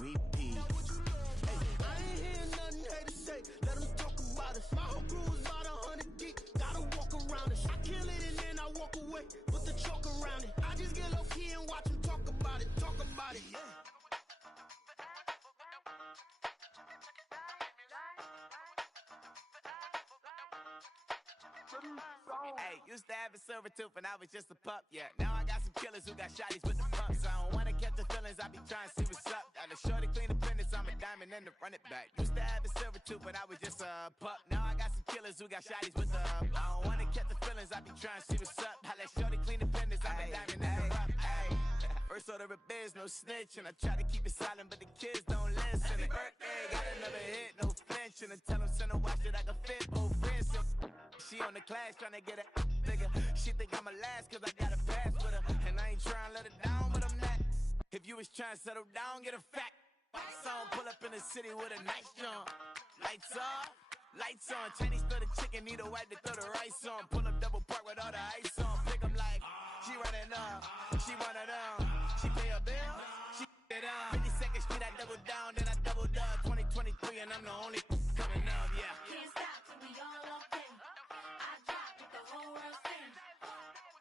repeat. I ain't hearing nothing haters say. Let them talk about us. My whole crew is about 100 deep. Gotta walk around us. I kill it and then I walk away. Put the chalk around it. I just get low key and watch them talk about it. Talk about it. Yeah. Hey, used to have a silver tooth and I was just a pup, yeah. Now I got some killers who got shotties with the pumps. I don't wanna catch the feelings, I be trying to see what's up. Got a shorty clean the business, I'm a diamond and to run it back. Used to have a silver tooth but I was just a pup. Now I got some killers who got shotties with the I don't wanna catch the feelings, I be trying to see what's up. I let shorty clean the business, I'm a diamond and to run it. First order of biz, no snitch, and I try to keep it silent, but the kids don't listen. Birthday, got another hit, no flinch, and I tell them send a watch that I can fit both friends. She on the class tryna get a bigger. She think I'm a last cause I got a pass with her. And I ain't tryna let her down, but I'm not. If you was tryna settle down, get a fact. Song pull up in the city with a nice jump. Lights off, lights on. Chinese throw the chicken, need a wipe to throw the rice on. Pull up double park with all the ice on. Pick 'em like, she running up, she one of them. She pay her bill, she it up. 52nd Street, I double down, then I doubled up. 2023 and I'm the only coming up, yeah. Can't stop till we all up in. I drop it, the whole world sing.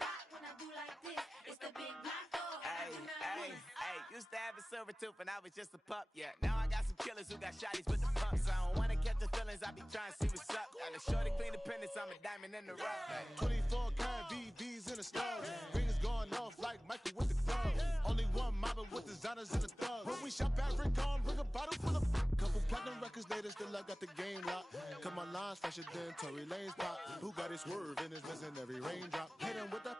Rock when I do like this, it's the big black door. Hey, used to have a silver tooth and I was just a pup, yeah. Now I got some killers who got shotties with the pumps. I don't wanna catch the feelings, I be trying to see what's up. Got a shorty clean the pendants, I'm a diamond in the rough. Hey. 24 karat VVs in the stars. Rings going off like Michael with the club. Only one mobbing with designers in the thugs. When we shop at Rick on, bring a bottle full of couple platinum records later, still I got the game locked. Come on, lines fresher than Tory Lane's pop. Who got his swerve and is missing every raindrop. Hit him with the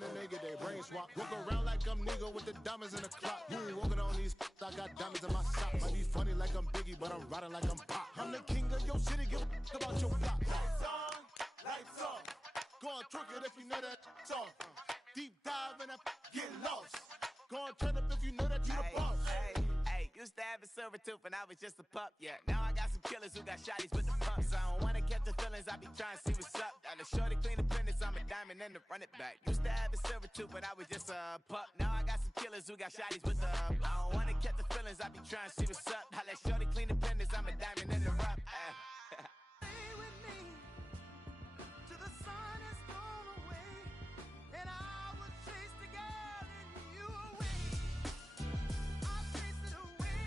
then they get their brain swap. Walk around like I'm nigga with the diamonds in the clock. You ain't walking on these I got diamonds in my socks. Might be funny like I'm Biggie, but I'm riding like I'm Pop. I'm the king of your city, give a about your block. Lights on, lights off. Go on, twerk it if you know that song. Deep dive and get lost. Go on, turn up if you know that you the boss. Hey, used to have a silver tooth and I was just a pup, yeah. Now I got some killers who got shotties with the pumps. I don't wanna catch the feelings, I be trying to see what's up. Got a shorty clean the pendants, I'm a diamond and to run it back. Used to have a silver tooth but I was just a pup. Now I got some killers who got shotties with the I don't wanna catch the feelings, I be trying to see what's up. I let shorty clean the pendants, I'm a diamond and to run it. Stay with me till the sun has gone away, and I will chase the girl in you away. I'll chase it away.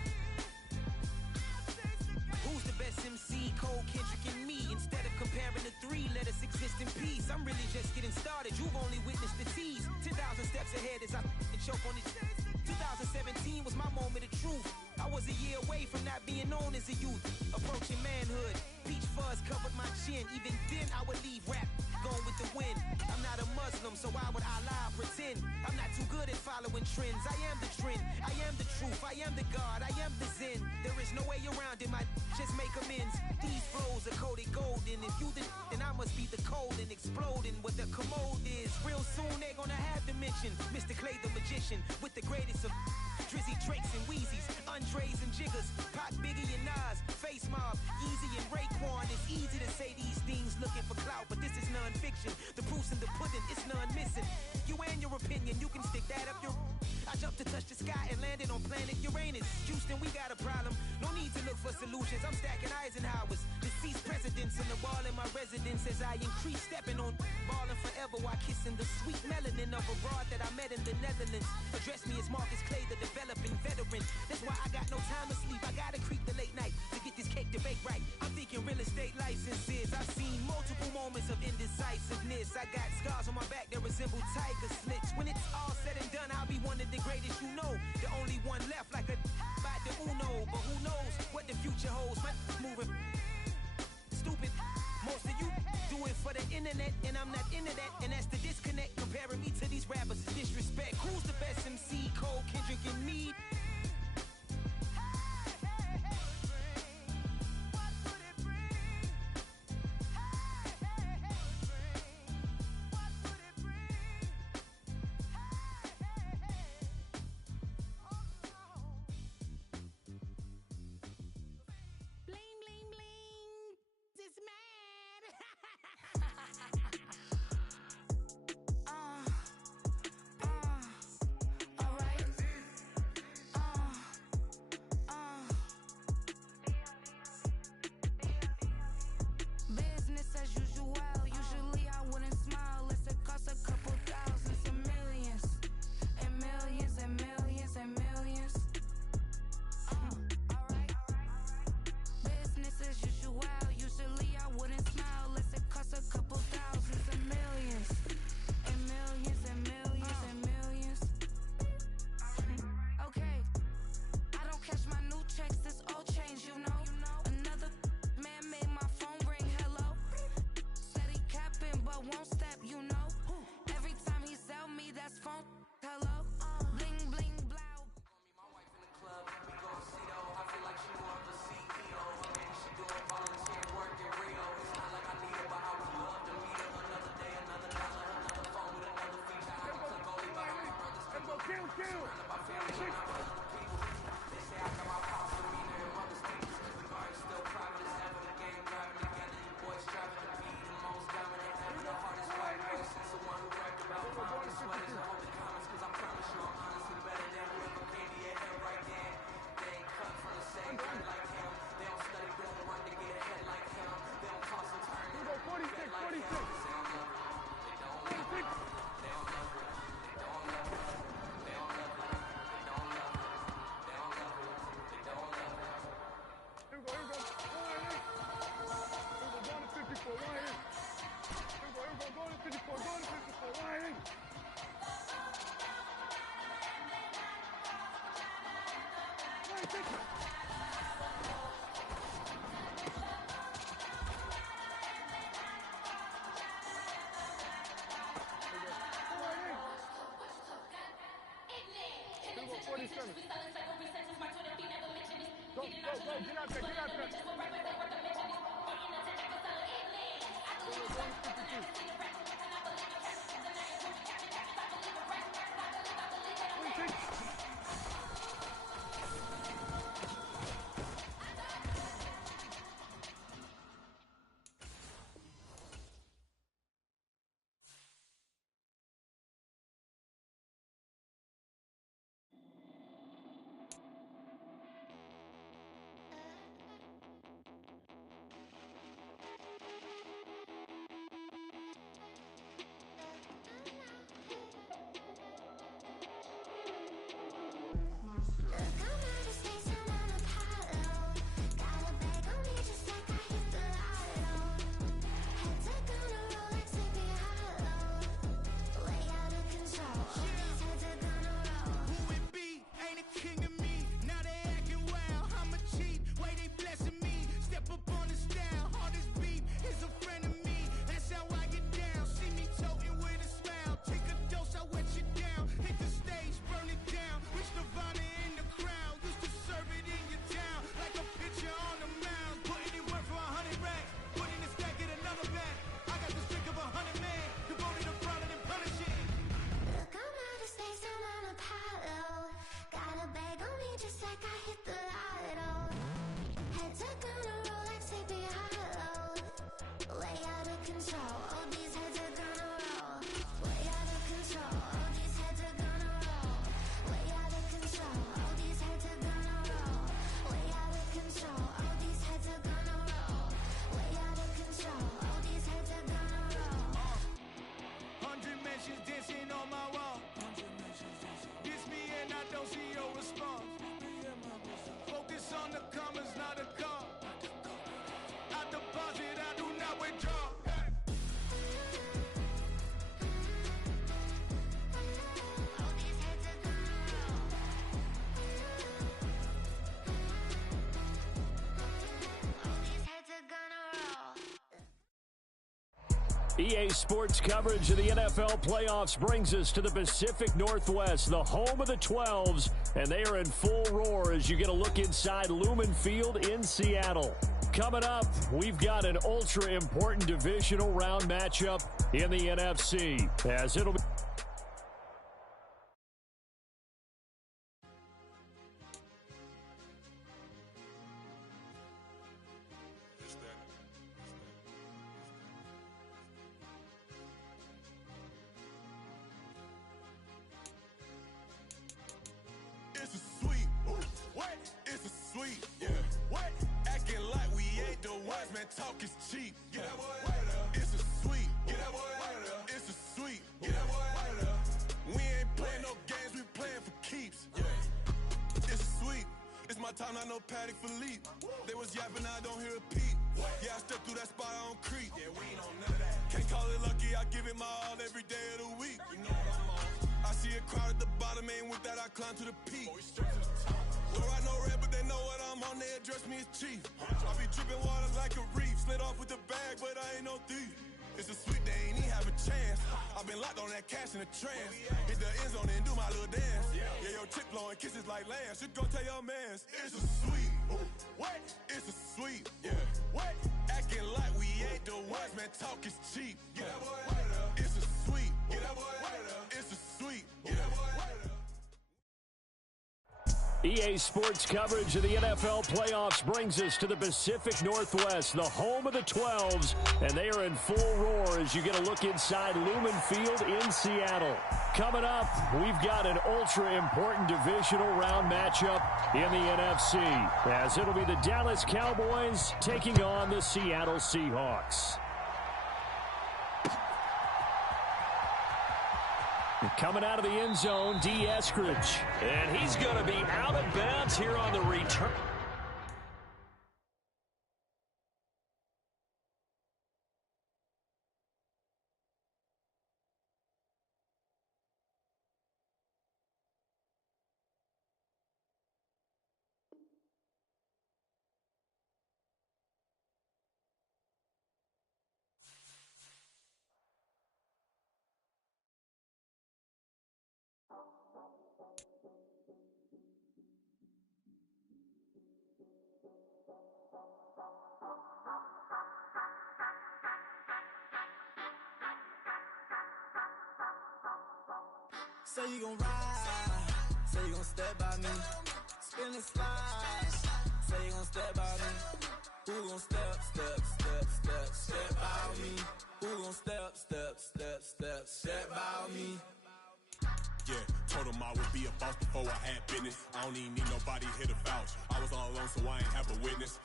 I'll chase the girl. Who's the best MC? Cole, Kendrick, and me. Instead of comparing the three, let us exist in peace. I'm really just getting started. You've only witnessed the tease. 10,000 steps ahead as I choke on this. 2017 was my moment of truth. I was a year away from not being known as a youth. Approaching manhood. Peach fuzz covered my chin. Even then I would leave rap going with the wind. I'm not a Muslim, so why would I lie or pretend? I'm not too good at following trends. I am the trend. I am the truth. I am the God. I am the Zen. There is no way around it. My just make amends. These flows are coated golden. If you then I must be the cold and exploding what the commode is. Real soon they're gonna have to mention Mr. Clay the magician with the greatest of Drizzy, Drakes, and Wheezies, Andres and Jiggers, Pac, Biggie, and Nas, Face Mob, Yeezy, and Raekwon. It's easy to say these things looking for clout, but this is non-fiction. The proof's in the pudding, it's none missing. You and your opinion, you can stick that up your... I jumped to touch the sky and landed on planet Uranus. Houston, we got a problem. No need to look for solutions. I'm stacking Eisenhowers. Deceased presidents in the wall in my residence as I increase stepping on ballin' forever while kissing the sweet melanin of a broad that I met in the Netherlands. Address me as Marcus Clay, the developing veteran. That's why I got no time to sleep. I gotta creep the late night to get this cake to bake right. I'm thinking real estate licenses. I've seen multiple moments of indecisiveness. I got scars on my back that resemble tiger slits. When it's all said and done, I'll be one of the greatest you know. The only one left like a by the Uno. But who knows what the future holds. My moving stupid. Most of you do it for the internet, and I'm not into that. And that's the disconnect. Comparing me to these rappers is disrespect. Who's the best MC? Cole, Kendrick, and me. EA Sports coverage of the NFL playoffs brings us to the Pacific Northwest, the home of the 12s, and they are in full roar as you get a look inside Lumen Field in Seattle. Coming up, we've got an ultra-important divisional round matchup in the NFC, as it'll be... It's a sweet. What? It's a sweet. Yeah. What? Acting like we ain't the ones, man. Talk is cheap. Get that boy out of there. It's a sweet. Get that boy out of there. It's a sweet. Get that boy out of there. We ain't playing no games, we playing for keeps. Yeah. It's a sweet. It's my time, not no Paddock Philippe. They was yapping, I don't hear a peep. Yeah, I stepped through that spot, I don't creep. Yeah, we ain't on none of that. Can't call it lucky, I give it my all every day of the week. You know what I'm on. I see a crowd at the bottom, ain't with that, I climb to the peak. Don't ride no red, but they know what I'm on, they address me as chief. I be dripping water like a reef, slid off with the bag, but I ain't no thief. It's a sweet, they ain't even have a chance. I've been locked on that cash in a trance. Hit the end zone and do my little dance. Yeah, your chick blowing kisses like lambs. You go tell your mans. It's a sweet. What? It's a sweet. Yeah. What? Acting like we ain't the ones, man. Talk is cheap. Get that boy out of there. It's a sweet. Get that boy out of there. It's a sweet. Get that boy out of there. EA Sports coverage of the NFL playoffs brings us to the Pacific Northwest, the home of the 12s, and they are in full roar as you get a look inside Lumen Field in Seattle. Coming up, we've got an ultra-important divisional round matchup in the NFC, as it'll be the Dallas Cowboys taking on the Seattle Seahawks. Coming out of the end zone, D. Eskridge. And he's going to be out of bounds here on the return. Say you gon' ride, say you gon' step by me, spin and slide, say you gon' step by me. Who gon' step by me? Who gon' step by me? Yeah, told him I would be a boss before I had business. I don't even need nobody here to vouch. I was all alone, so I ain't have a witness.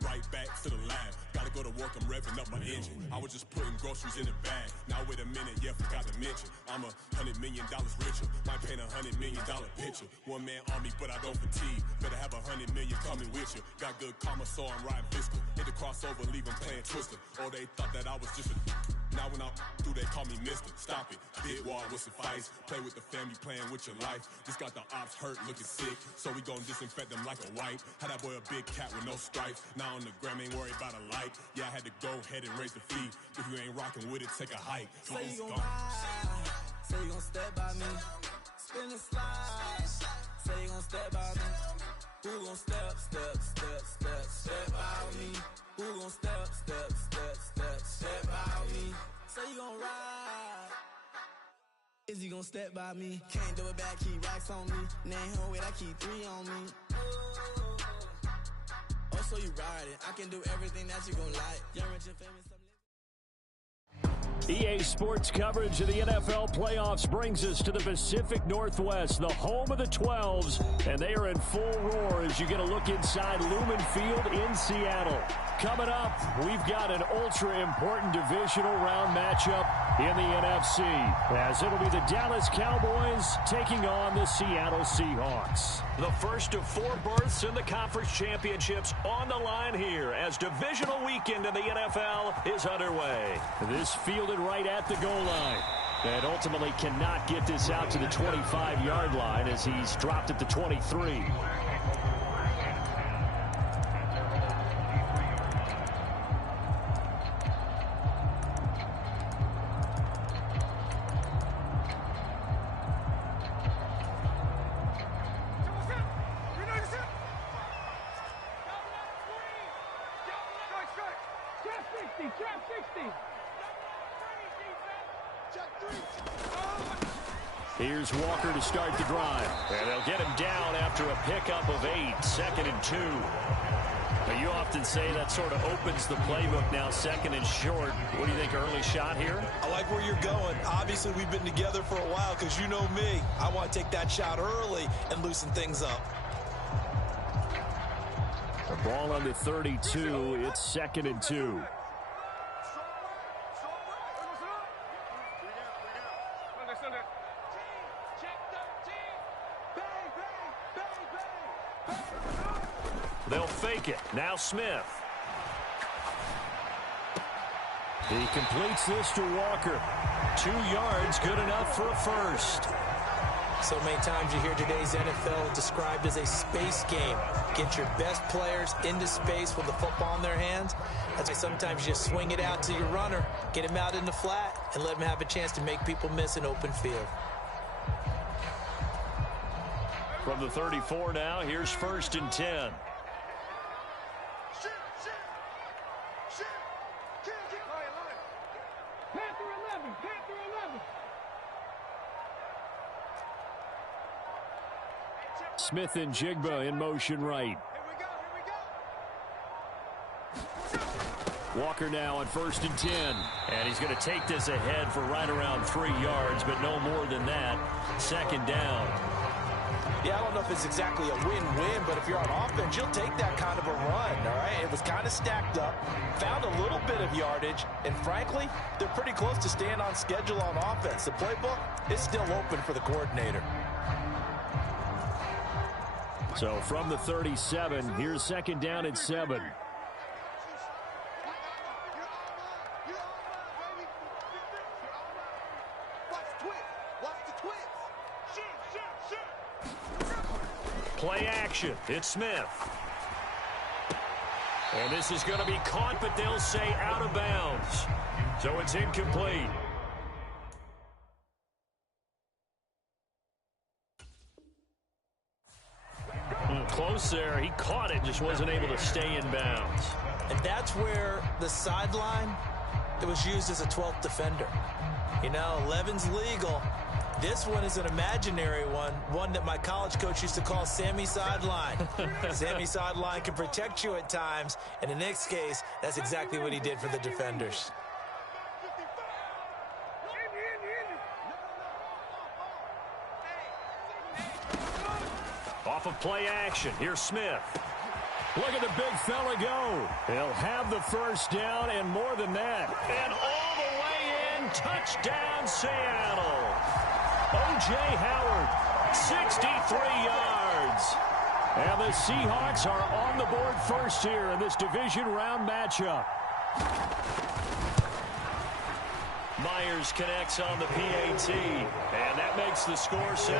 Right back to the lab. Gotta go to work, I'm revving up my engine. I was just putting groceries in the bag. Now wait a minute, yeah, forgot to mention. I'm $100 million richer. Might paint $100 million picture. One man army, but I don't fatigue. Better have $100 million coming with you. Got good karma, so I'm riding fiscal. Hit the crossover, leave them playing Twister. Or they thought that I was just a... Now when I'm through, they call me Mister. Stop it. Did war would suffice. Play with the family, playing with your life. Just got the ops hurt, looking sick. So we gon' disinfect them like a wipe. Had that boy a big cat with no stripes. Now on the gram, ain't worried about a light. Yeah, I had to go ahead and raise the fee. If you ain't rocking with it, take a hike. Say you gon' ride, say you gon' step by me, spin and slide, say you gon' step by me. Who gon' step by me? Who gon' step by me? Say you gon' ride. Is he gon' step by me? Can't do it back, keep racks on me. Name home with I keep 3 on me. Oh, so you ride it. I can do everything that you gon' like. Young, rich, and famous. EA Sports coverage of the NFL playoffs brings us to the Pacific Northwest, the home of the 12s, and they are in full roar as you get a look inside Lumen Field in Seattle. Coming up, we've got an ultra-important divisional round matchup in the NFC, as it'll be the Dallas Cowboys taking on the Seattle Seahawks. The first of 4 berths in the conference championships on the line here as divisional weekend in the NFL is underway. This fielded right at the goal line. And ultimately cannot get this out to the 25-yard line as he's dropped at the 23. Here's Walker to start the drive. And they'll get him down after a pickup of 8, 2nd and 2. Now, you often say that sort of opens the playbook now, 2nd and short. What do you think, early shot here? I like where you're going. Obviously, we've been together for a while because you know me. I want to take that shot early and loosen things up. The ball on the 32. It's 2nd and 2. They'll fake it. Now Smith. He completes this to Walker. 2 yards, good enough for a first. So many times you hear today's NFL described as a space game. Get your best players into space with the football in their hands. That's why sometimes you swing it out to your runner, get him out in the flat, and let him have a chance to make people miss an open field. From the 34 now, here's 1st and 10. Smith and Jigba in motion right. Walker now on 1st and 10. And he's going to take this ahead for right around 3 yards, but no more than that. 2nd down. Yeah, I don't know if it's exactly a win-win, but if you're on offense, you'll take that kind of a run, all right? It was kind of stacked up, found a little bit of yardage, and frankly, they're pretty close to staying on schedule on offense. The playbook is still open for the coordinator. So from the 37, here's 2nd down and 7. Play action. It's Smith. And this is going to be caught, but they'll say out of bounds. So it's incomplete. Close there. He caught it, just wasn't able to stay in bounds. And that's where the sideline, it was used as a 12th defender. You know, 11's legal, This one is an imaginary one that my college coach used to call Sammy Sideline. Sammy Sideline can protect you at times, and in this case, that's exactly what he did for the defenders. Off of play action, here's Smith. Look at the big fella go. He'll have the first down and more than that. And all the way in, touchdown Seattle. O.J. Howard, 63 yards. And the Seahawks are on the board first here in this division round matchup. Myers connects on the PAT, and that makes the score 7-0.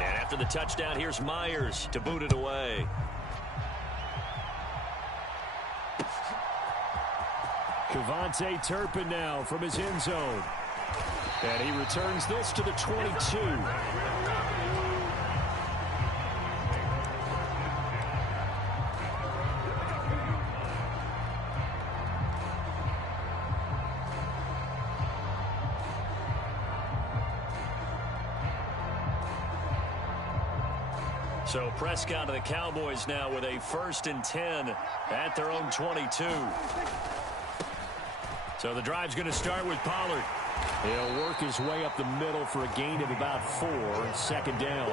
After the touchdown, here's Myers to boot it away. Kevontae Turpin now from his end zone. And he returns this to the 22. So Prescott to the Cowboys now with a 1st and 10 at their own 22. So the drive's going to start with Pollard. He'll work his way up the middle for a gain of about 4, 2nd down.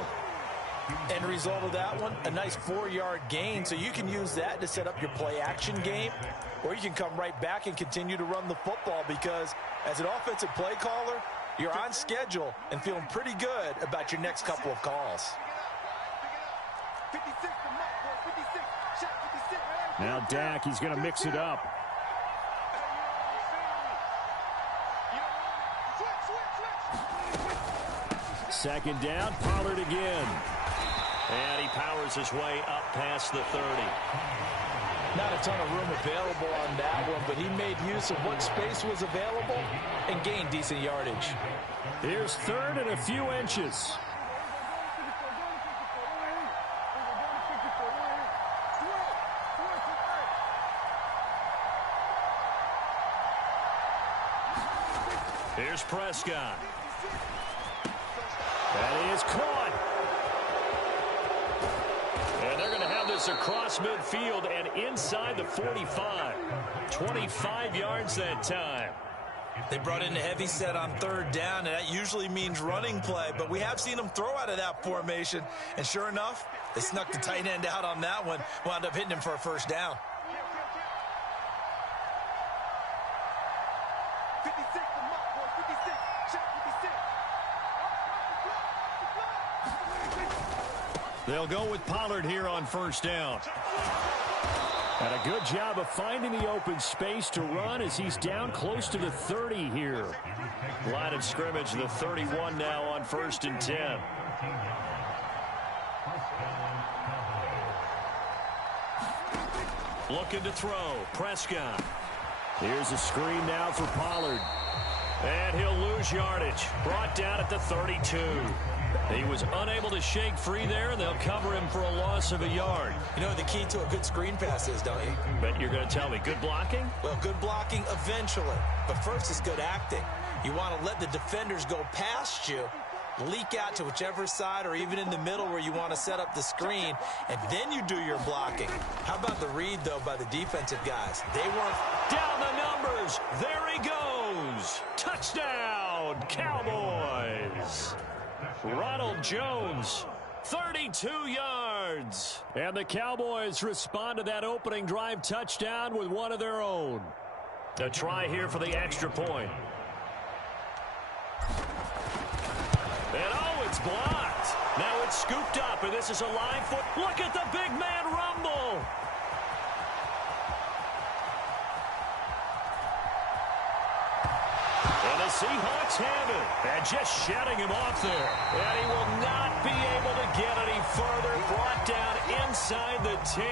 End result of that one, a nice 4-yard gain. So you can use that to set up your play-action game, or you can come right back and continue to run the football because as an offensive play caller, you're on schedule and feeling pretty good about your next couple of calls. Now Dak, he's going to mix it up. Second down, Pollard again. And he powers his way up past the 30. Not a ton of room available on that one, but he made use of what space was available and gained decent yardage. Here's 3rd and a few inches. Here's Prescott. That is caught. And they're going to have this across midfield and inside the 45. 25 yards that time. They brought in a heavy set on 3rd down, and that usually means running play, but we have seen them throw out of that formation. And sure enough, they snuck the tight end out on that one, wound up hitting him for a 1st down. They'll go with Pollard here on 1st down. And a good job of finding the open space to run as he's down close to the 30 here. Line of scrimmage, the 31 now on 1st and 10. Looking to throw, Prescott. Here's a screen now for Pollard. And he'll lose yardage. Brought down at the 32. He was unable to shake free there, and they'll cover him for a loss of a yard. You know what the key to a good screen pass is, don't you? But you're going to tell me, good blocking? Well, good blocking eventually. But first is good acting. You want to let the defenders go past you, leak out to whichever side or even in the middle where you want to set up the screen, and then you do your blocking. How about the read, though, by the defensive guys? They weren't... Down the numbers. There he goes. Touchdown, Cowboys. Ronald Jones, 32 yards. And the Cowboys respond to that opening drive touchdown with one of their own. A try here for the extra point. And oh, it's blocked. Now it's scooped up, and this is a live foot. Look at the big man rumble. And the Seahawks have it. And just shutting him off there. And he will not be able to get any further. Brought down inside the 10.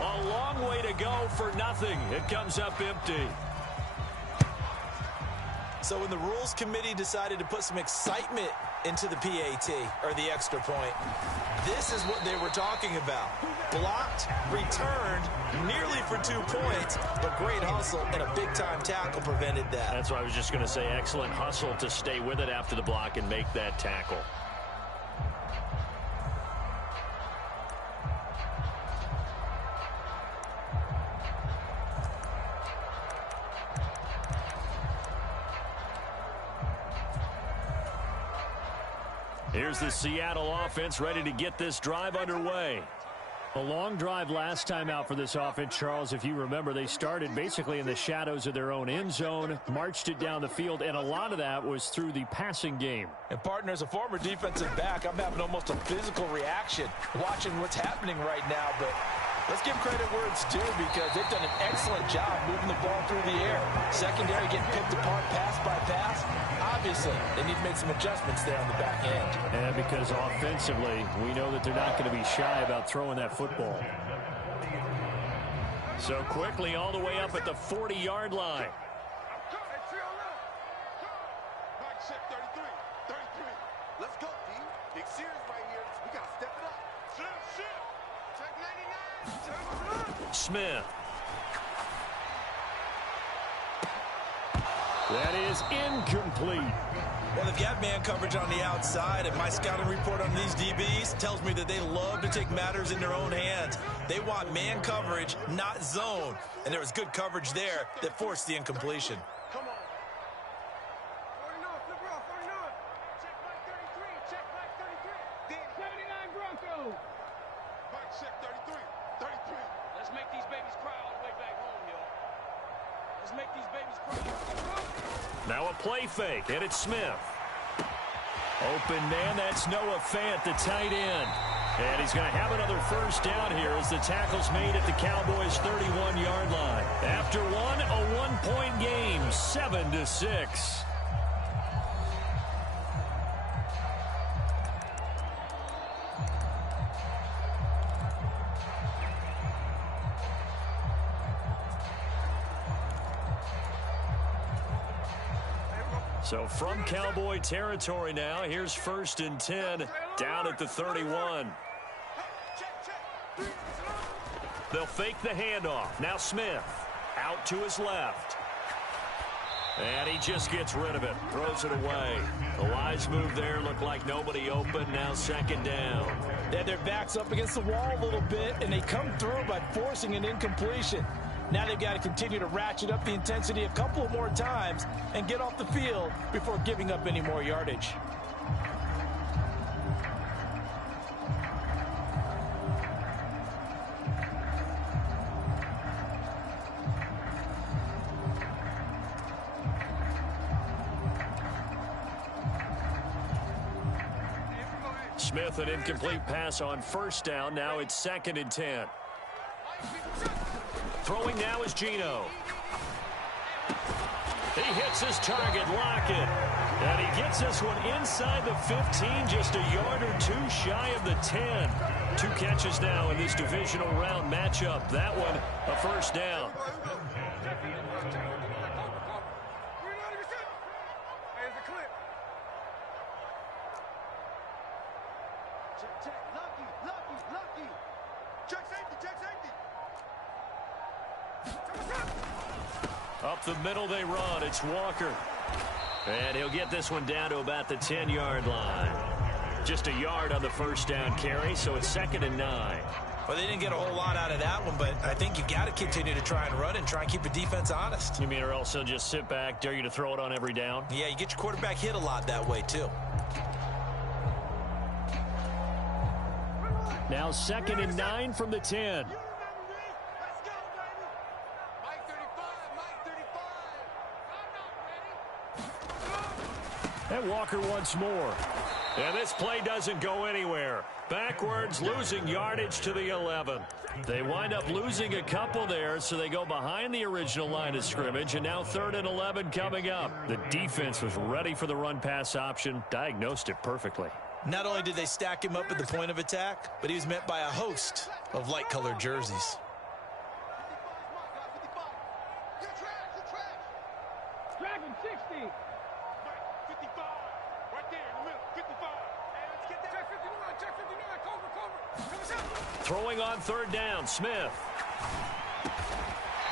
A long way to go for nothing. It comes up empty. So when the rules committee decided to put some excitement into the PAT, or the extra point. This is what they were talking about. Blocked, returned, nearly for 2 points, but great hustle and a big-time tackle prevented that. That's what I was just going to say. Excellent hustle to stay with it after the block and make that tackle. Here's the Seattle offense ready to get this drive underway. A long drive last time out for this offense, Charles. If you remember, they started basically in the shadows of their own end zone, marched it down the field, and a lot of that was through the passing game. And, partner, as a former defensive back, I'm having almost a physical reaction watching what's happening right now. But let's give credit where it's due, because they've done an excellent job moving the ball through the air. Secondary getting picked apart pass by pass. Obviously, they need to make some adjustments there on the back end. And because offensively, we know that they're not going to be shy about throwing that football. So quickly all the way up at the 40-yard line. Let's go, D. Big series right here. We got to step it up. Check 99. Smith. That is incomplete. Well, they've got man coverage on the outside, and my scouting report on these DBs tells me that they love to take matters in their own hands. They want man coverage, not zone. And there was good coverage there that forced the incompletion. Come on. 49, flip it off, 49. Check Mike 33, check Mike 33. 79 Broncos. Mike, check 33. 33. Let's make these babies cry all the way back home, y'all. Let's make these babies cry. Now a play fake, and it's Smith. Open man, that's Noah Fant, the tight end. And he's going to have another first down here as the tackle's made at the Cowboys' 31-yard line. After one, a one-point game, 7-6. So from Cowboy territory now, here's 1st and 10 down at the 31. They'll fake the handoff. Now Smith out to his left. And he just gets rid of it, throws it away. The wise move there, looked like nobody open. Now 2nd down. They had their backs up against the wall a little bit, and they come through by forcing an incompletion. Now they've got to continue to ratchet up the intensity a couple of more times and get off the field before giving up any more yardage. Smith, an incomplete pass on 1st down. Now it's 2nd and 10. Throwing now is Geno. He hits his target, Lockett. And he gets this one inside the 15, just a yard or two shy of the 10. 2 catches now in this divisional round matchup. That one, a first down. Check, lucky. Check safety. Up the middle they run. It's Walker. And he'll get this one down to about the 10-yard line. Just a yard on the first down carry, so it's 2nd and 9. Well, they didn't get a whole lot out of that one, but I think you got to continue to try and run and try and keep the defense honest. You mean or else they'll just sit back, dare you to throw it on every down? Yeah, you get your quarterback hit a lot that way, too. Now 2nd and 9 from the 10. And Walker once more. And this play doesn't go anywhere. Backwards, losing yardage to the 11. They wind up losing a couple there, so they go behind the original line of scrimmage, and now 3rd and 11 coming up. The defense was ready for the run-pass option, diagnosed it perfectly. Not only did they stack him up at the point of attack, but he was met by a host of light-colored jerseys. Dragon 60. 55. Right Throwing on third down, Smith.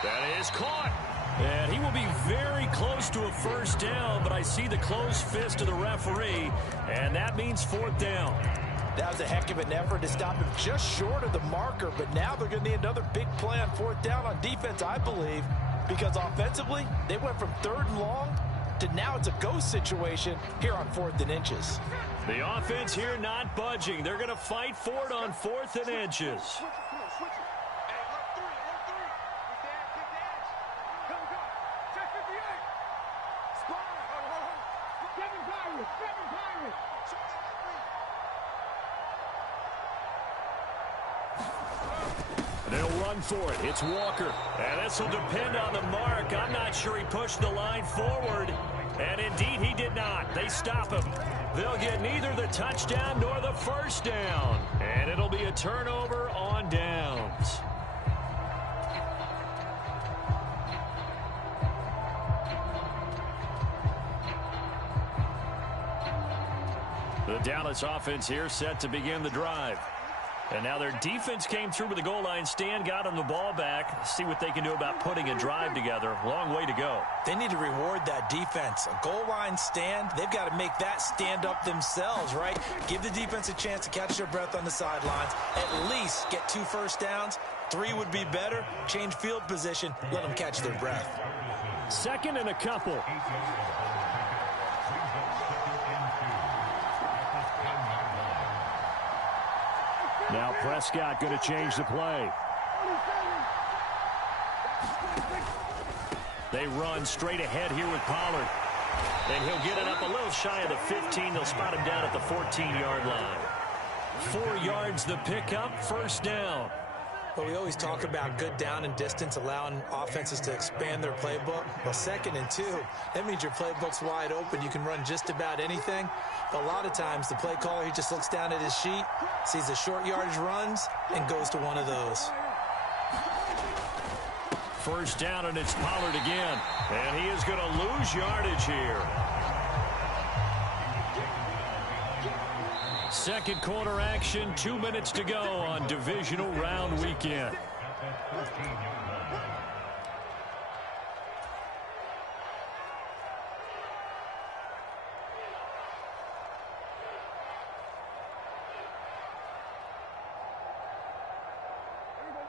That is caught. And he will be very close to a first down, but I see the closed fist of the referee, and that means fourth down. That was a heck of an effort to stop him just short of the marker, but now they're going to need another big play on fourth down on defense, I believe, because offensively, they went from third and long to now it's a go situation here on 4th and inches. The offense here not budging. They're going to fight for it on 4th and inches. They'll run for it. It's Walker. And this will depend on the mark. I'm not sure he pushed the line forward. And indeed, he did not. They stop him. They'll get neither the touchdown nor the first down. And it'll be a turnover on downs. The Dallas offense here set to begin the drive. And now their defense came through with the goal line stand, got them the ball back. See what they can do about putting a drive together. Long way to go. They need to reward that defense. A goal line stand, they've got to make that stand up themselves, right? Give the defense a chance to catch their breath on the sidelines. At least get 2 first downs. 3 would be better. Change field position. Let them catch their breath. 2nd and a couple. Now Prescott going to change the play. They run straight ahead here with Pollard. And he'll get it up a little shy of the 15. They'll spot him down at the 14-yard line. 4 yards the pickup, first down. Well, we always talk about good down and distance, allowing offenses to expand their playbook. Well, 2nd and 2, that means your playbook's wide open. You can run just about anything. But a lot of times, the play caller, he just looks down at his sheet, sees the short yardage runs, and goes to one of those. First down, and it's Pollard again. And he is going to lose yardage here. 2nd quarter action, 2 minutes to go on divisional round weekend.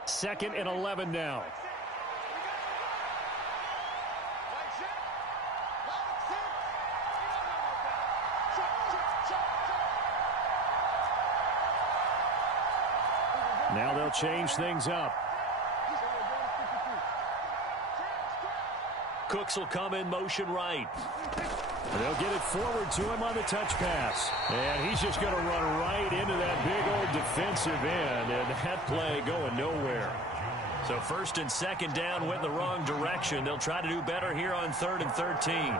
Second and 11 now. Now they'll change things up. Cooks will come in motion right. They'll get it forward to him on the touch pass. And he's just going to run right into that big old defensive end. And that play going nowhere. So 1st and 2nd down went the wrong direction. They'll try to do better here on 3rd and 13.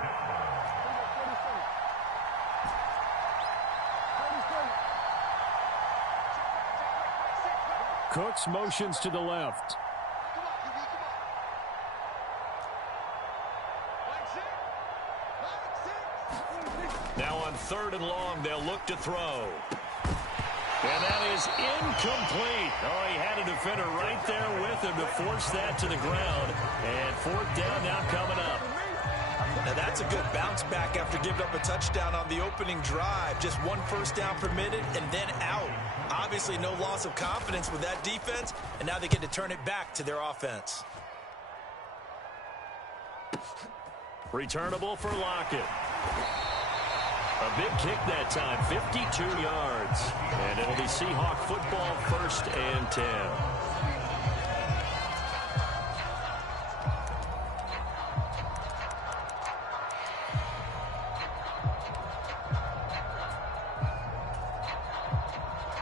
Cooks motions to the left. Now on 3rd and long, they'll look to throw. And that is incomplete. Oh, he had a defender right there with him to force that to the ground. And 4th down now coming up. Now that's a good bounce back after giving up a touchdown on the opening drive. Just 1 first down permitted and then out. Obviously no loss of confidence with that defense, and now they get to turn it back to their offense. Returnable for Lockett. A big kick that time, 52 yards. And it'll be Seahawk football, 1st and 10.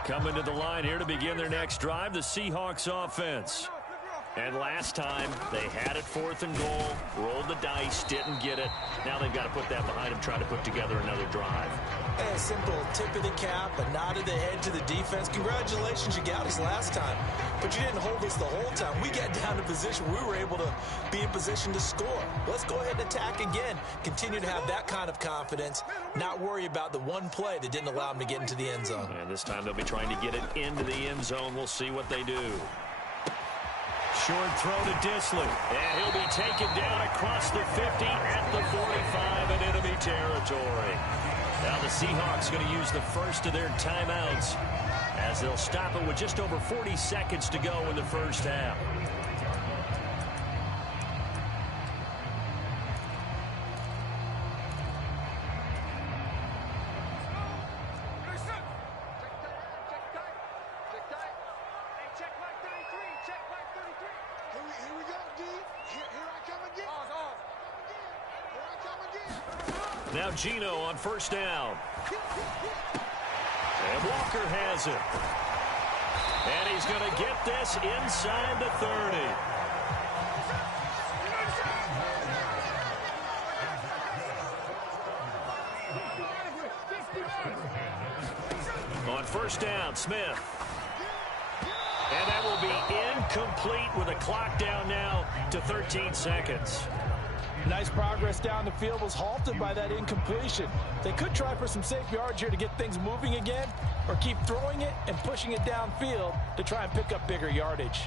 Coming to the line here to begin their next drive, the Seahawks offense. And last time, they had it 4th and goal, rolled the dice, didn't get it. Now they've got to put that behind them, try to put together another drive. A simple tip of the cap, a nod of the head to the defense. Congratulations, you got us last time, but you didn't hold us the whole time. We got down to position. We were able to be in position to score. Let's go ahead and attack again. Continue to have that kind of confidence, not worry about the one play that didn't allow them to get into the end zone. And this time they'll be trying to get it into the end zone. We'll see what they do. Short throw to Disley, and he'll be taken down across the 50 at the 45 in enemy territory. Now the Seahawks going to use the first of their timeouts as they'll stop it with just over 40 seconds to go in the first half. Now Gino on first down. And Walker has it. And he's going to get this inside the 30. On first down, Smith. And that will be incomplete with a clock down now to 13 seconds. Nice progress down the field was halted by that incompletion. They could try for some safe yards here to get things moving again, or keep throwing it and pushing it downfield to try and pick up bigger yardage.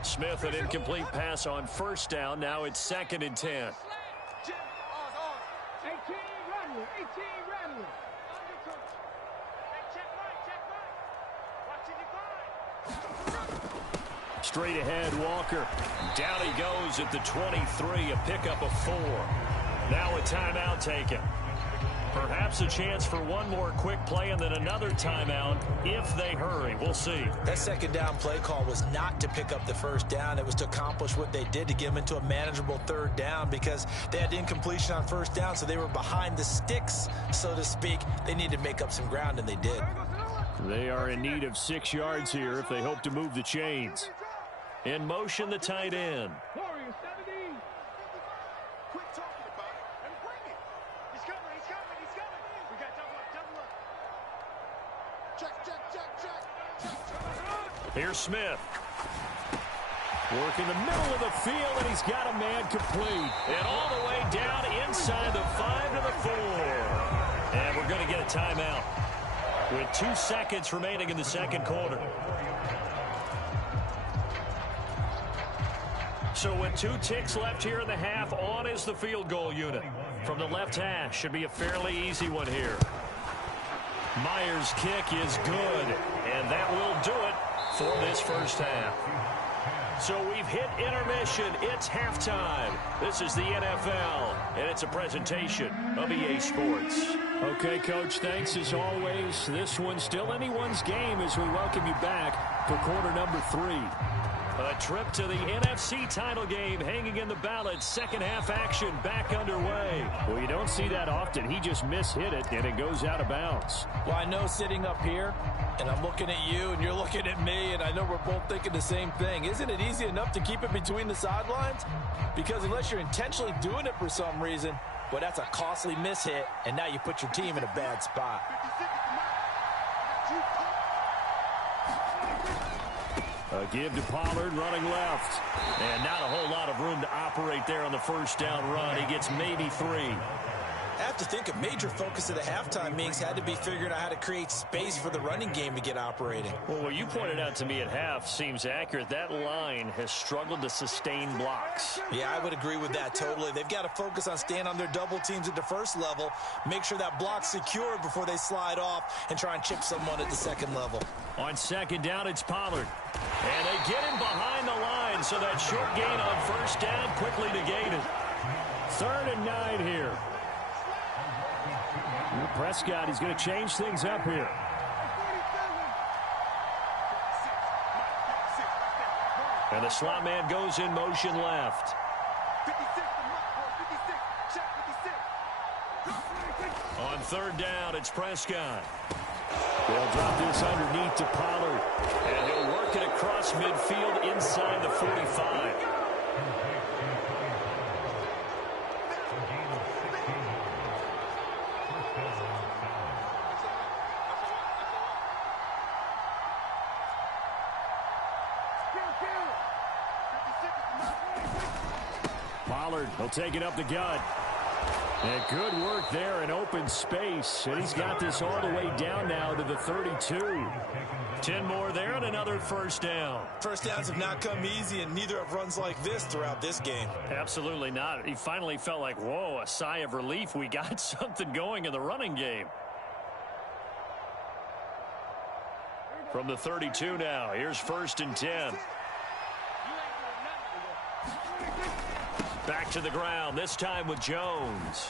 Smith, an incomplete pass on first down. Now it's 2nd and 10. Straight ahead, Walker. Down he goes at the 23, a pickup of 4. Now a timeout taken. Perhaps a chance for one more quick play and then another timeout if they hurry. We'll see. That second down play call was not to pick up the first down. It was to accomplish what they did, to get them into a manageable 3rd down, because they had incompletion on first down, so they were behind the sticks, so to speak. They needed to make up some ground, and they did. They are in need of 6 yards here if they hope to move the chains. In motion, the tight end. Here's Smith. Working the middle of the field, and he's got a man complete. And all the way down inside the 5 to the 4. And we're going to get a timeout with 2 seconds remaining in the second quarter. So with 2 ticks left here in the half, on is the field goal unit. From the left hash, should be a fairly easy one here. Myers' kick is good, and that will do it for this first half. So we've hit intermission. It's halftime. This is the NFL, and it's a presentation of EA Sports. Okay, Coach, thanks as always. This one's still anyone's game as we welcome you back for quarter number 3. A trip to the NFC title game hanging in the balance. Second half action back underway. Well, you don't see that often. He just mishit it, and it goes out of bounds. Well, I know sitting up here, and I'm looking at you, and you're looking at me, and I know we're both thinking the same thing. Isn't it easy enough to keep it between the sidelines? Because unless you're intentionally doing it for some reason, well, that's a costly mishit, and now you put your team in a bad spot. A give to Pollard, running left. And not a whole lot of room to operate there on the first down run. He gets maybe 3. I have to think a major focus of the halftime meetings had to be figuring out how to create space for the running game to get operating. Well, what you pointed out to me at half seems accurate. That line has struggled to sustain blocks. Yeah, I would agree with that totally. They've got to focus on staying on their double teams at the first level, make sure that block's secured before they slide off and try and chip someone at the second level. On second down, it's Pollard. And they get him behind the line, so that short gain on first down quickly negated. 3rd and 9 here. Prescott, he's going to change things up here. And the slot man goes in motion left. On 3rd down, it's Prescott. They'll drop this underneath to Pollard. And he'll work it across midfield inside the 45. Pollard will take it up the gut. And good work there in open space. And he's got this all the way down now to the 32. 10 more there and another first down. First downs have not come easy, and neither have runs like this throughout this game. Absolutely not. He finally felt like, whoa, a sigh of relief. We got something going in the running game. From the 32 now, here's 1st and 10. Back to the ground, this time with Jones.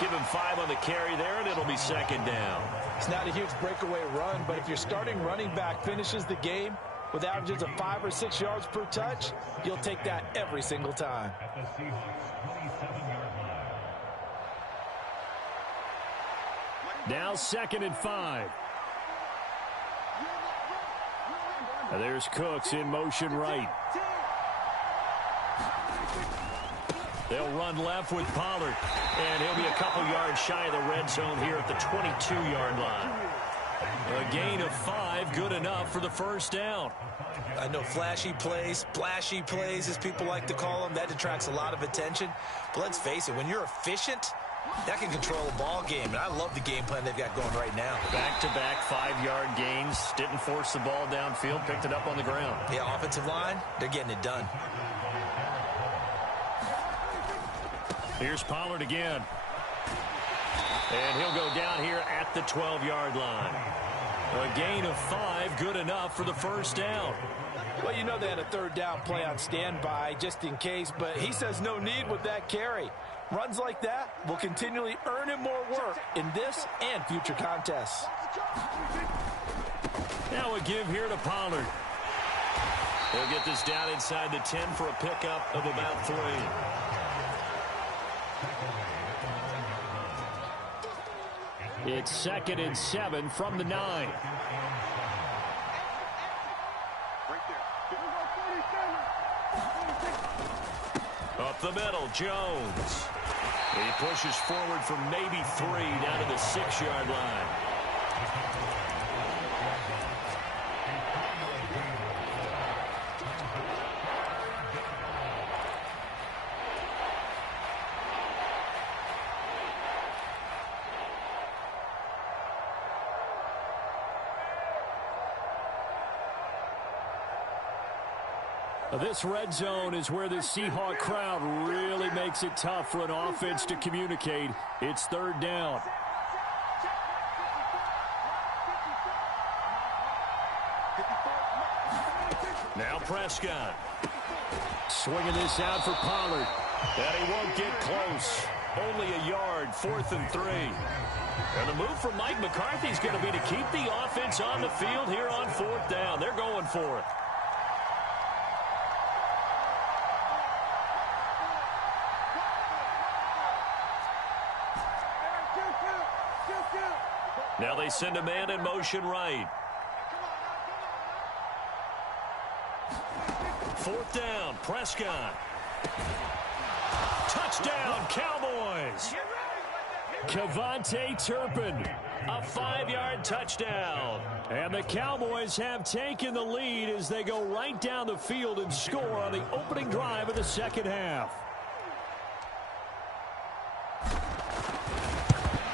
Give him 5 on the carry there, and it'll be 2nd down. It's not a huge breakaway run, but if your starting running back finishes the game with averages of 5 or 6 yards per touch, you'll take that every single time. Now 2nd and 5. Now there's Cooks in motion right. They'll run left with Pollard, and he'll be a couple yards shy of the red zone here at the 22-yard line. A gain of 5, good enough for the first down. I know flashy plays, splashy plays, as people like to call them, that detracts a lot of attention. But let's face it, when you're efficient, that can control a ball game, and I love the game plan they've got going right now. Back-to-back 5-yard gains, didn't force the ball downfield, picked it up on the ground. Yeah, offensive line, they're getting it done. Here's Pollard again. And he'll go down here at the 12-yard line. A gain of 5, good enough for the first down. Well, you know they had a 3rd down play on standby just in case, but he says no need with that carry. Runs like that will continually earn him more work in this and future contests. Now a give here to Pollard. He'll get this down inside the 10 for a pickup of about 3. It's 2nd and 7 from the 9. Up the middle, Jones. He pushes forward for maybe 3 down to the 6-yard line. This red zone is where the Seahawk crowd really makes it tough for an offense to communicate. It's 3rd down. Now Prescott. Swinging this out for Pollard. And he won't get close. Only a yard, 4th and 3. And the move from Mike McCarthy is going to be to keep the offense on the field here on 4th down. They're going for it. Now they send a man in motion right. 4th down, Prescott. Touchdown, Cowboys. Kevontae Turpin, a 5-yard touchdown. And the Cowboys have taken the lead as they go right down the field and score on the opening drive of the 2nd half.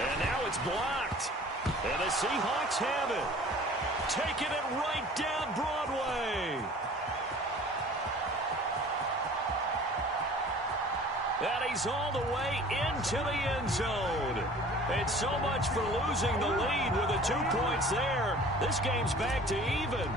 And now it's blocked. And the Seahawks have it. Taking it right down Broadway. And he's all the way into the end zone. And so much for losing the lead with the 2 points there. This game's back to even.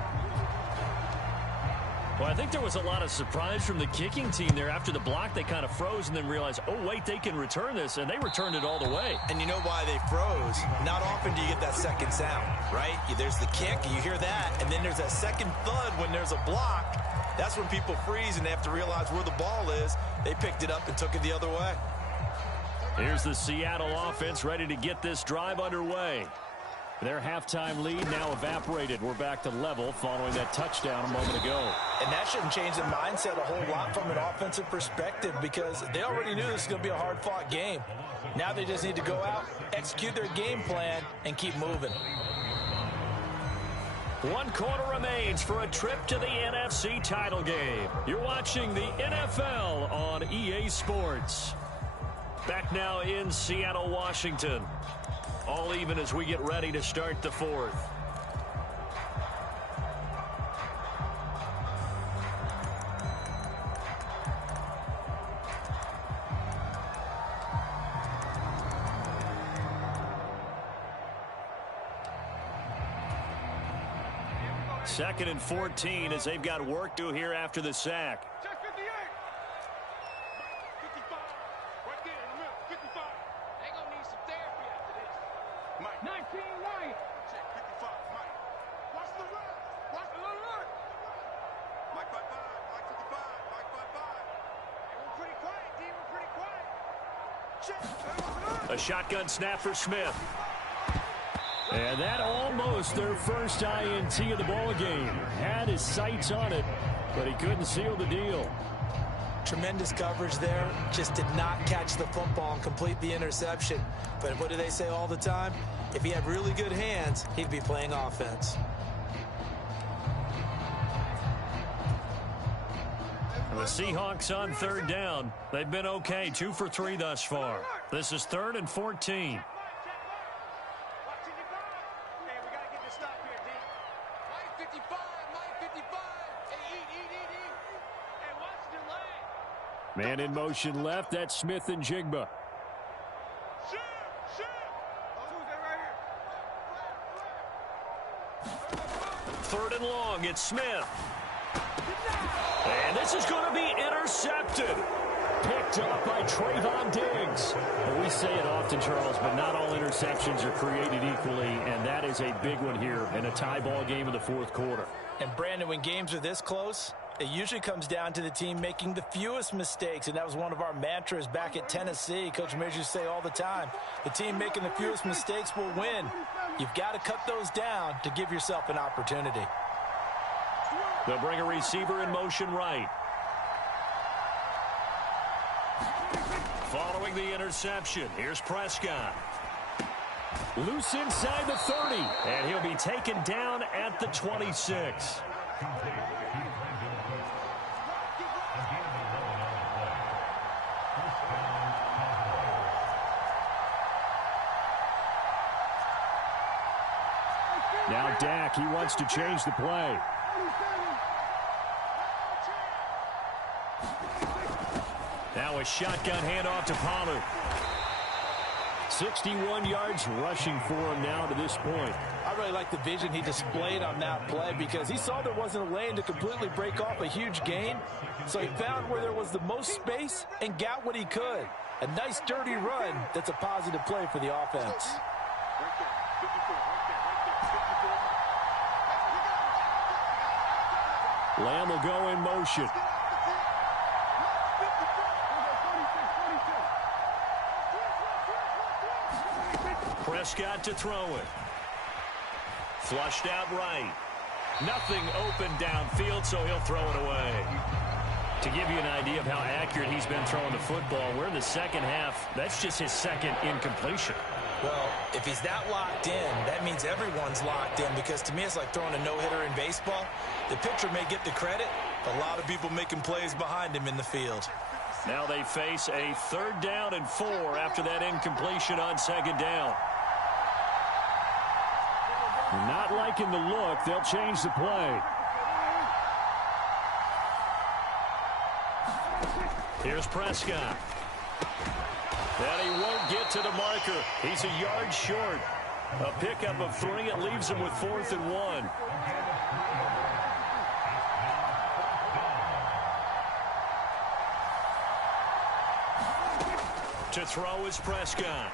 Well, I think there was a lot of surprise from the kicking team there. After the block, they kind of froze and then realized, oh, wait, they can return this, and they returned it all the way. And you know why they froze? Not often do you get that second sound, right? There's the kick, you hear that, and then there's that second thud when there's a block. That's when people freeze and they have to realize where the ball is. They picked it up and took it the other way. Here's the Seattle offense ready to get this drive underway. Their halftime lead now evaporated. We're back to level following that touchdown a moment ago. And that shouldn't change the mindset a whole lot from an offensive perspective because they already knew this was going to be a hard-fought game. Now they just need to go out, execute their game plan, and keep moving. 1 quarter remains for a trip to the NFC title game. You're watching the NFL on EA Sports. Back now in Seattle, Washington. All even as we get ready to start the fourth. Second and 14 as they've got work to do here after the sack. Check 58. 55. Right there in the middle. 55. They gonna need some therapy after this. Mike. 19 Mike. Check 55. Mike. Watch the run. Watch the run. Mike 55. Mike 55. Mike 55. They were pretty quiet, D. We're pretty quiet. Check. A shotgun snap for Smith. And that almost their first INT of the ball game. Had his sights on it, but he couldn't seal the deal. Tremendous coverage there. Just did not catch the football and complete the interception. But what do they say all the time? If he had really good hands, he'd be playing offense. The Seahawks on third down. They've been okay, 2 for 3 thus far. This is 3rd and 14. Man in motion left. That's Smith and Jigba. Third and long. It's Smith. And this is going to be intercepted. Picked up by Trayvon Diggs. Well, we say it often, Charles, but not all interceptions are created equally, and that is a big one here in a tie ball game in the fourth quarter. And, Brandon, when games are this close, it usually comes down to the team making the fewest mistakes, and that was one of our mantras back at Tennessee. Coach Mears used to say all the time, the team making the fewest mistakes will win. You've got to cut those down to give yourself an opportunity. They'll bring a receiver in motion right. Following the interception, here's Prescott. Loose inside the 30, and he'll be taken down at the 26. Now Dak, he wants to change the play. Now a shotgun handoff to Pollard. 61 yards rushing for him now to this point. I really like the vision he displayed on that play because he saw there wasn't a lane to completely break off a huge gain. So he found where there was the most space and got what he could. A nice dirty run that's a positive play for the offense. Lamb will go in motion. Prescott to throw it. Flushed out right. Nothing open downfield, so he'll throw it away. To give you an idea of how accurate he's been throwing the football, we're in the second half. That's just his second incompletion. Well, if he's that locked in, that means everyone's locked in because to me it's like throwing a no-hitter in baseball. The pitcher may get the credit, a lot of people making plays behind him in the field. Now they face a 3rd down and 4 after that incompletion on 2nd down. Not liking the look. They'll change the play. Here's Prescott. And he won't get to the marker. He's a yard short. A pickup of 3. It leaves him with 4th and 1. To throw is Prescott.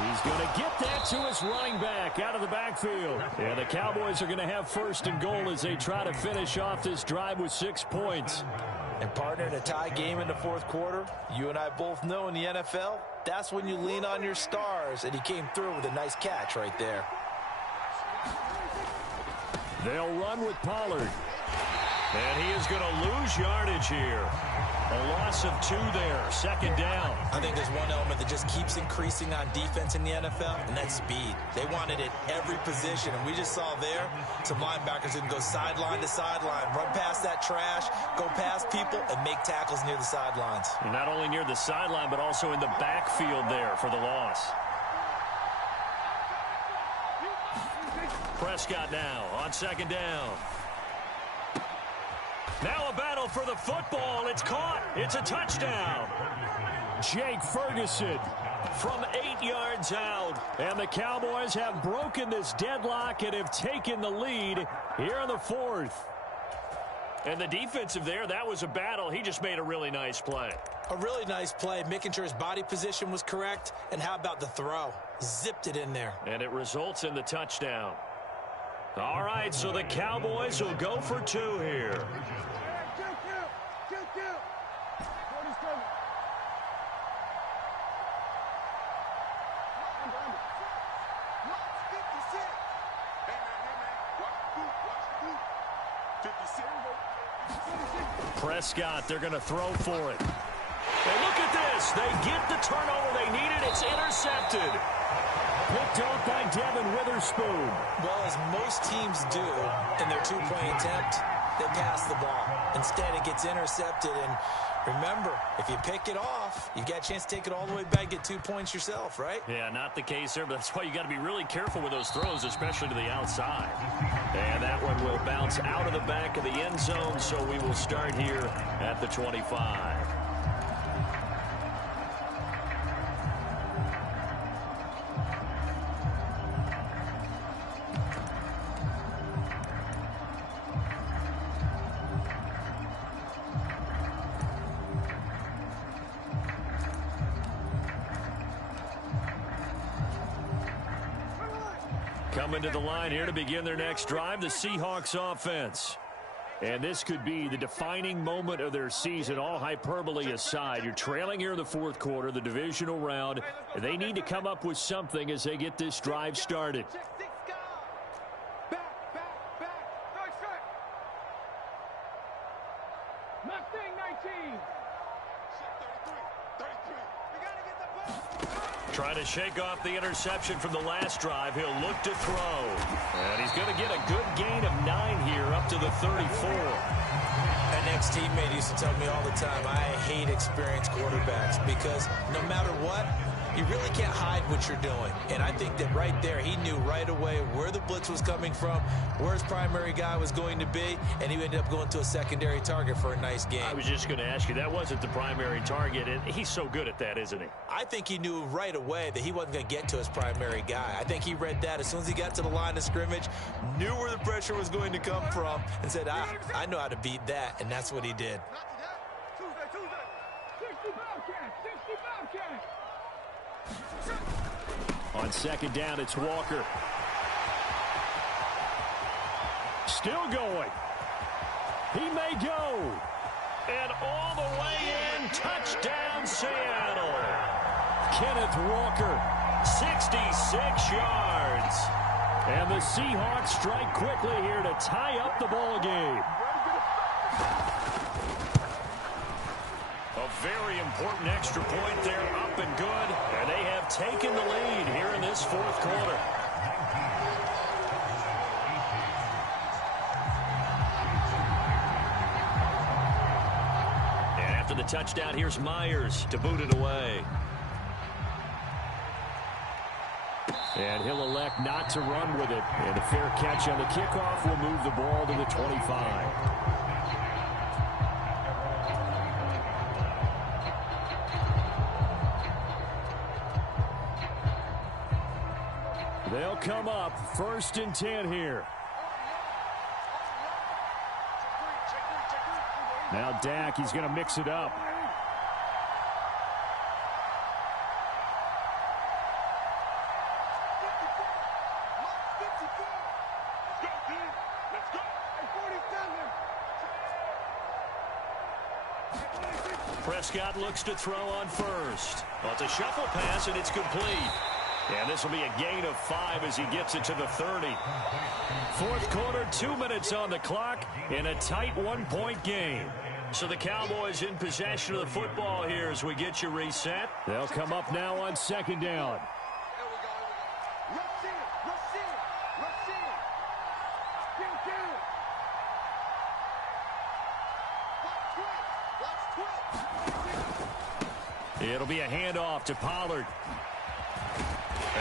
He's going to get that to his running back out of the backfield. And the Cowboys are going to have 1st and goal as they try to finish off this drive with 6 points. And partner, in a tie game in the fourth quarter, you and I both know in the NFL, That's when you lean on your stars, and he came through with a nice catch right there. They'll run with Pollard. And he is going to lose yardage here. A loss of 2 there, 2nd down. I think there's one element that just keeps increasing on defense in the NFL, and that's speed. They want it at every position, and we just saw there some linebackers who can go sideline to sideline, run past that trash, go past people, and make tackles near the sidelines. And not only near the sideline, but also in the backfield there for the loss. Prescott now on 2nd down. Now a battle for the football. It's caught. It's a touchdown. Jake Ferguson from 8 yards out. And the Cowboys have broken this deadlock and have taken the lead here in the 4th. And the defensive there, that was a battle. He just made a really nice play. A really nice play, making sure his body position was correct. And how about the throw? Zipped it in there. And it results in the touchdown. All right, so the Cowboys will go for 2 here. Prescott, they're going to throw for it. And look at this. They get the turnover they needed. It's intercepted. Picked off by Devin Witherspoon. Well, as most teams do in their 2-point attempt, they pass the ball. Instead, it gets intercepted. And remember, if you pick it off, you got a chance to take it all the way back, get 2 points yourself, right? Yeah, not the case there, but that's why you got to be really careful with those throws, especially to the outside. And that one will bounce out of the back of the end zone, so we will start here at the 25. Coming to the line here to begin their next drive, the Seahawks offense. And this could be the defining moment of their season, all hyperbole aside. You're trailing here in the 4th quarter, the divisional round. They need to come up with something as they get this drive started. Trying to shake off the interception from the last drive. He'll look to throw. And he's going to get a good gain of 9 here up to the 34. An ex-teammate used to tell me all the time, I hate experienced quarterbacks because no matter what, you really can't hide what you're doing. And I think that right there, he knew right away where the blitz was coming from, where his primary guy was going to be, and he ended up going to a secondary target for a nice game. I was just going to ask you, that wasn't the primary target, and he's so good at that, isn't he? I think he knew right away that he wasn't going to get to his primary guy. I think he read that as soon as he got to the line of scrimmage, knew where the pressure was going to come from, and said, I know how to beat that, and that's what he did. On 2nd down, it's Walker. Still going. He may go. And all the way in, touchdown Seattle. Kenneth Walker, 66 yards. And the Seahawks strike quickly here to tie up the ball game. A very important extra point there, up and good. And they have taken the lead here in this 4th quarter. And after the touchdown, here's Myers to boot it away. And he'll elect not to run with it. And a fair catch on the kickoff will move the ball to the 25. They'll come up 1st and 10 here. Now Dak, he's going to mix it up. Prescott looks to throw on first. Well, it's a shuffle pass, and it's complete. And this will be a gain of 5 as he gets it to the 30. Fourth quarter, 2 minutes on the clock in a tight 1-point game. So the Cowboys in possession of the football here as we get you reset. They'll come up now on second down. It'll be a handoff to Pollard.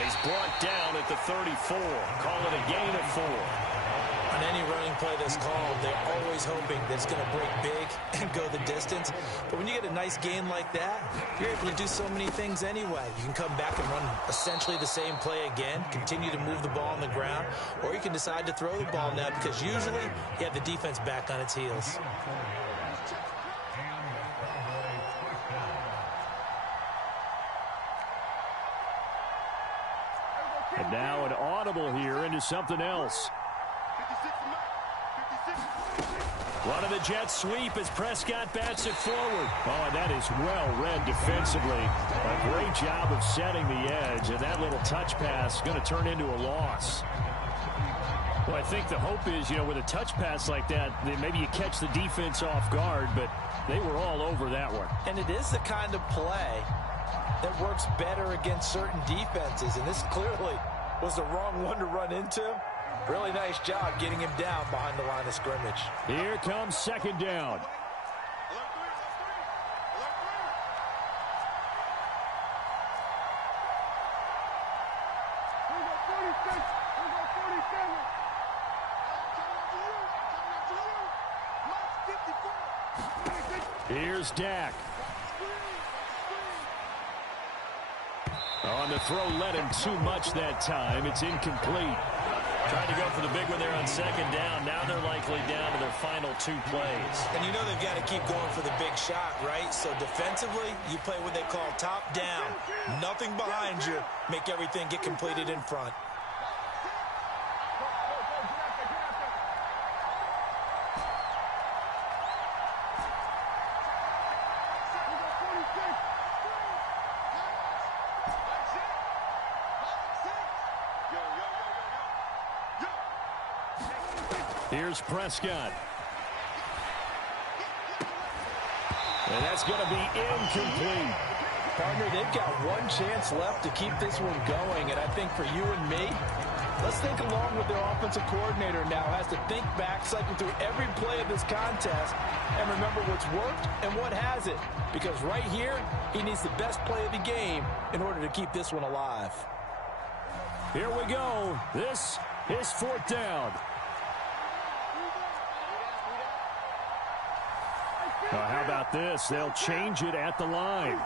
He's brought down at the 34. Call it a gain of 4. On any running play that's called, they're always hoping that it's going to break big and go the distance. But when you get a nice gain like that, you're able to do so many things anyway. You can come back and run essentially the same play again, continue to move the ball on the ground, or you can decide to throw the ball now because usually you have the defense back on its heels. And now an audible here into something else. One of the Jets sweep as Prescott bats it forward. Oh, and that is well read defensively. A great job of setting the edge, and that little touch pass is going to turn into a loss. Well, I think the hope is, with a touch pass like that, maybe you catch the defense off guard, but they were all over that one. And it is the kind of play that works better against certain defenses, and this clearly was the wrong one to run into. Really nice job getting him down behind the line of scrimmage. Here comes second down. Here's Dak. On the throw, led him too much that time. It's incomplete. Trying to go for the big one there on second down. Now they're likely down to their final 2 plays. And they've got to keep going for the big shot, right? So defensively, you play what they call top down. Nothing behind you. Make everything get completed in front. Here's Prescott. And that's going to be incomplete. Partner, they've got one chance left to keep this one going, and I think for you and me, let's think along with their offensive coordinator now has to think back, cycle through every play of this contest, and remember what's worked and what hasn't. Because right here, he needs the best play of the game in order to keep this one alive. Here we go. This is fourth down. How about this? They'll change it at the line.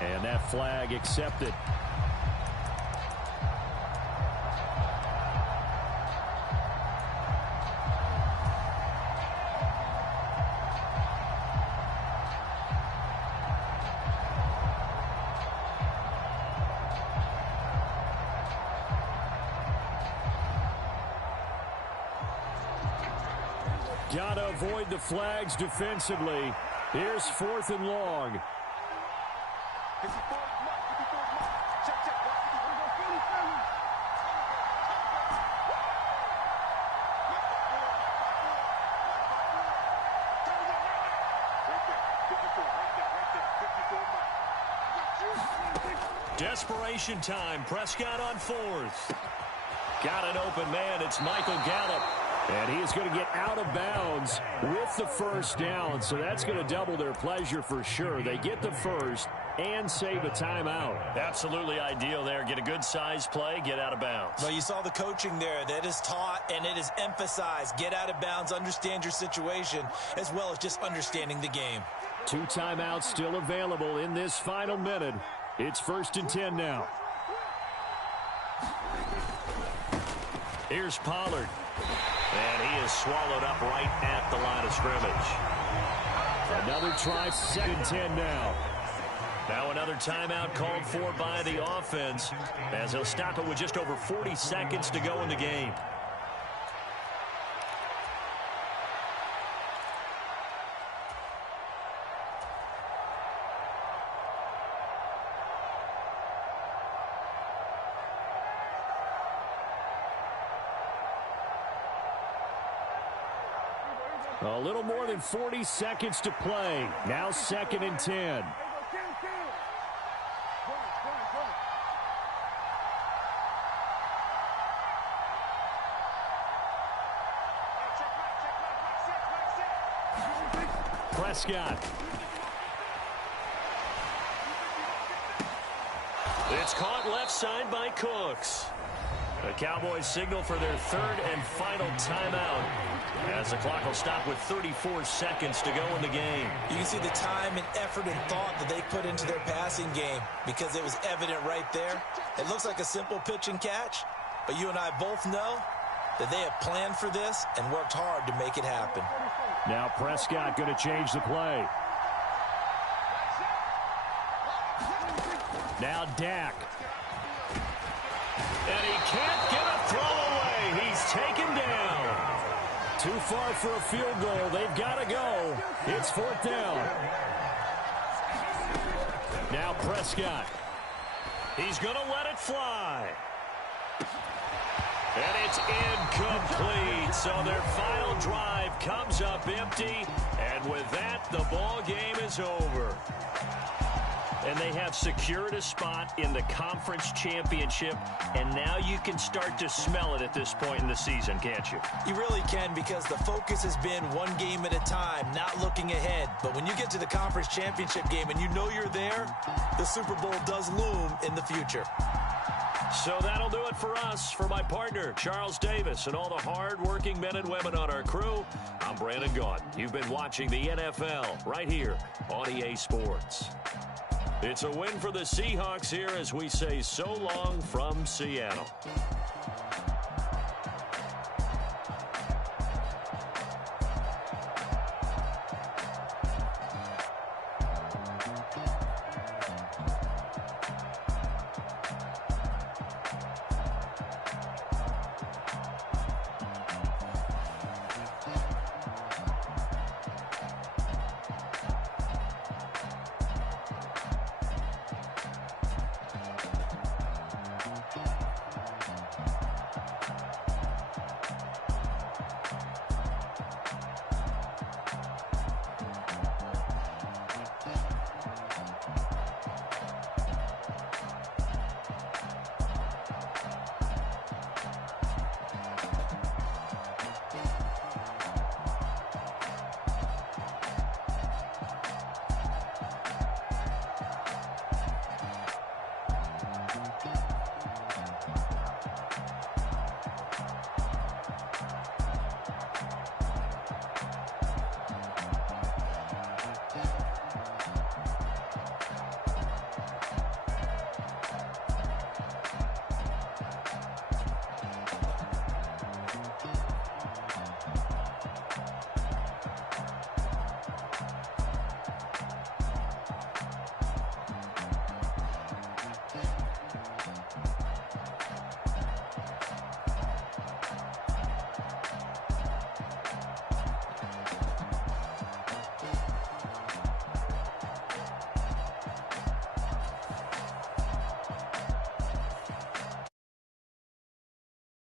And that flag accepted. Got to avoid the flags defensively. Here's 4th and long. Desperation time. Prescott on 4th. Got an open man. It's Michael Gallup. And he is going to get out of bounds with the first down. So that's going to double their pleasure for sure. They get the first and save a timeout. Absolutely ideal there. Get a good size play, get out of bounds. Well, you saw the coaching there. That is taught and it is emphasized. Get out of bounds, understand your situation, as well as just understanding the game. 2 timeouts still available in this final minute. It's 1st and 10 now. Here's Pollard. And he is swallowed up right at the line of scrimmage. Another try, 2nd and 10 now. Now another timeout called for by the offense as he'll stop it with just over 40 seconds to go in the game. A little more than 40 seconds to play. Now 2nd and 10. Prescott. It's caught left side by Cooks. The Cowboys signal for their 3rd and final timeout as the clock will stop with 34 seconds to go in the game. You can see the time and effort and thought that they put into their passing game because it was evident right there. It looks like a simple pitch and catch, but you and I both know that they have planned for this and worked hard to make it happen. Now Prescott going to change the play. Now Dak. And he can't get a throw away. He's taken down. Too far for a field goal. They've got to go. It's 4th down. Now Prescott. He's going to let it fly. And it's incomplete. So their final drive comes up empty. And with that, the ball game is over. And they have secured a spot in the conference championship. And now you can start to smell it at this point in the season, can't you? You really can, because the focus has been one game at a time, not looking ahead. But when you get to the conference championship game and you know you're there, the Super Bowl does loom in the future. So that'll do it for us. For my partner, Charles Davis, and all the hard-working men and women on our crew, I'm Brandon Gaudin. You've been watching the NFL right here on EA Sports. It's a win for the Seahawks here as we say so long from Seattle.